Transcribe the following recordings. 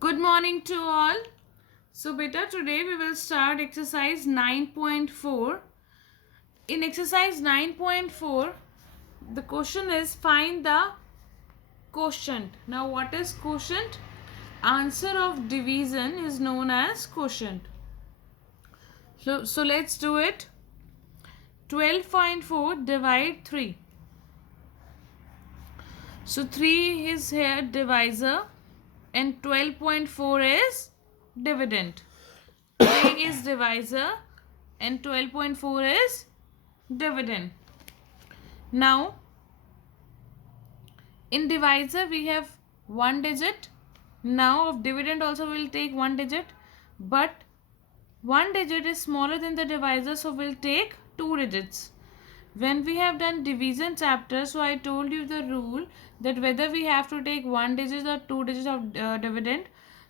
Good morning to all. So, beta, today we will start exercise 9.4. In exercise 9.4, the question is find the quotient. Now, what is quotient? Answer of division is known as quotient. So let's do it. 12.4 divide 3. So 3 is here divisor and 12.4 is dividend. 3 is divisor and 12.4 is dividend. Now in divisor we have one digit. Now of dividend also we will take one digit, but one digit is smaller than the divisor, so we'll take two digits. When we have done division chapter, so I told you the rule that whether we have to take one digit or two digits of dividend.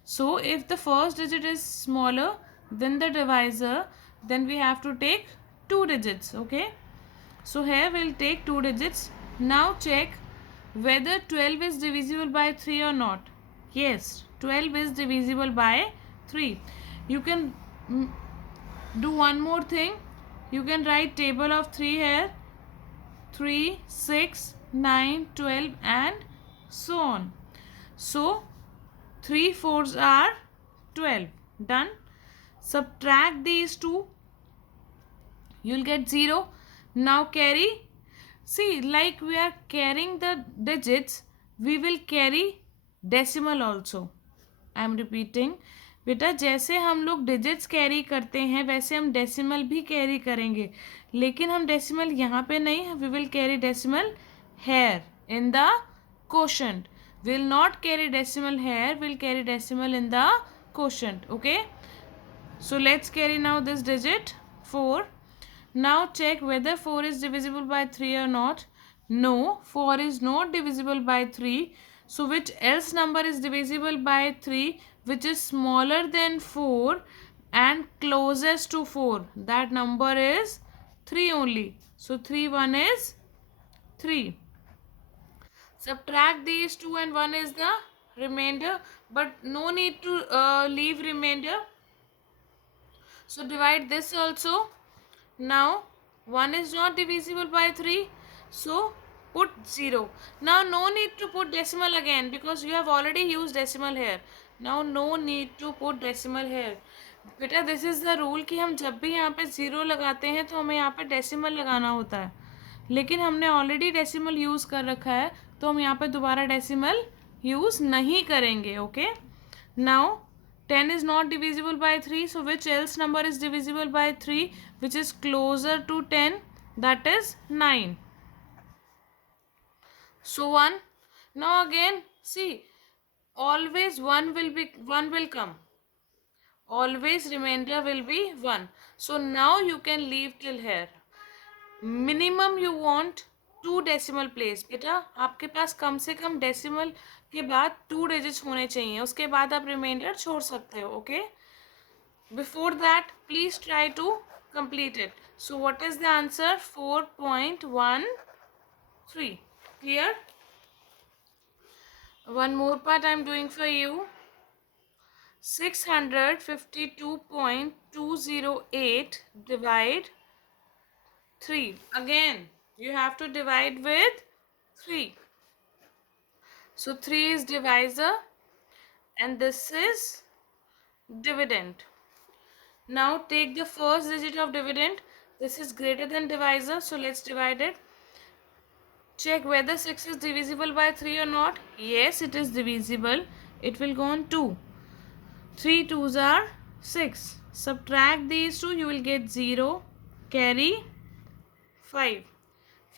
So if the first digit is smaller than the divisor, then we have to take two digits. Okay, so here we'll take two digits. Now check whether 12 is divisible by 3 or not. Yes, 12 is divisible by 3. You can do one more thing. You can write table of 3 here. 3, 6, 9, 12 and so on. So 3 fours are 12. Done. Subtract these two. You'll get 0. Now carry. See, like we are carrying the digits, we will carry decimal also. I am repeating. बेटा जैसे हम लोग digits carry करते हैं वैसे हम decimal भी carry करेंगे, लेकिन हम डेसिमल यहाँ पे नहीं, we will carry decimal here in the quotient. Will not carry decimal here, will carry decimal in the quotient. Okay, so let's carry now this digit 4. Now check whether 4 is divisible by 3 or not. No, 4 is not divisible by 3. So which else number is divisible by 3, which is smaller than 4 and closest to 4? That number is 3 only. So 3 1 is 3. Subtract these 2 and 1 is the remainder, but no need to leave remainder. So divide this also. Now 1 is not divisible by 3, so put 0. Now no need to put decimal again because you have already used decimal here. Now no need to put decimal here. बेटा this is the rule कि हम जब भी यहाँ पे zero लगाते हैं तो हमें यहाँ पे डेसिमल लगाना होता है, लेकिन हमने ऑलरेडी डेसिमल यूज़ कर रखा है तो हम यहाँ पे दोबारा डेसिमल यूज़ नहीं करेंगे. Okay, now 10 is not divisible by 3, so which else number is divisible by 3, which is closer to 10? That is 9. So 1. Now again see, always 1 will come, always remainder will be 1. So now you can leave till here. Minimum you want 2 decimal place. बेटा आपके पास कम से कम decimal के बाद 2 digits होने चाहिए, उसके बाद आप रिमाइंडर छोड़ सकते हो. Okay, before that please try to complete it. So what is the answer? 4.13. Clear? One more part I am doing for you. 652.208 divide 3. Again you have to divide with 3. So 3 is divisor and this is dividend. Now take the first digit of dividend. This is greater than divisor, so let's divide it. Check whether 6 is divisible by 3 or not. Yes, it is divisible. It will go on 2. 3 2s are 6. Subtract these two, you will get 0. Carry 5.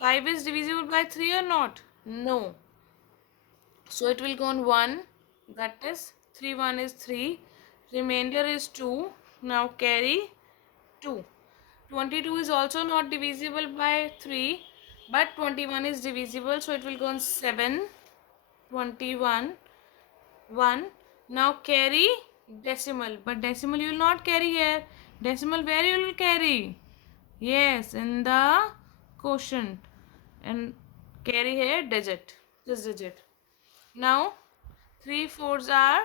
5 is divisible by 3 or not? No. So it will go on 1. That is 3 1 is 3. Remainder is 2. Now carry 2. 22 is also not divisible by 3, but 21 is divisible, so it will go on 7. 21 1. Now carry decimal, but decimal you will not carry here. Decimal where you will carry? Yes, in the quotient, and carry here digit, this digit. Now 3 4s are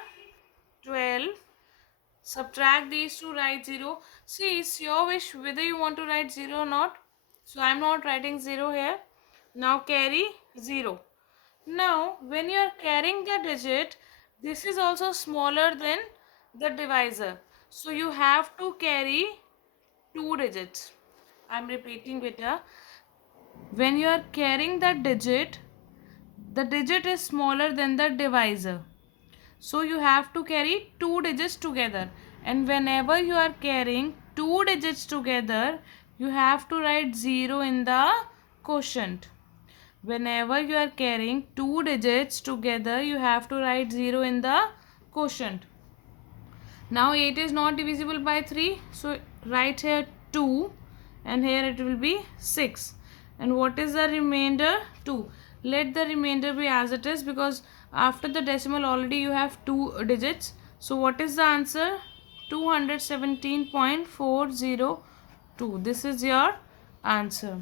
subtract these two, write 0. See, it's your wish whether you want to write 0 or not. So I'm not writing 0 here. Now carry 0. Now when you are carrying the digit, this is also smaller than the divisor. So you have to carry 2 digits. I'm repeating beta. When you are carrying the digit is smaller than the divisor. So you have to carry 2 digits together. And whenever you are carrying 2 digits together, you have to write 0 in the quotient. Whenever you are carrying 2 digits together, you have to write 0 in the quotient. Now 8 is not divisible by 3. So write here 2 and here it will be 6. And what is the remainder? 2. Let the remainder be as it is because after the decimal already you have 2 digits. So what is the answer? 217.402. This is your answer.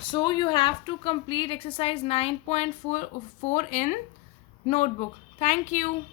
So you have to complete exercise 9.44 in notebook. Thank you.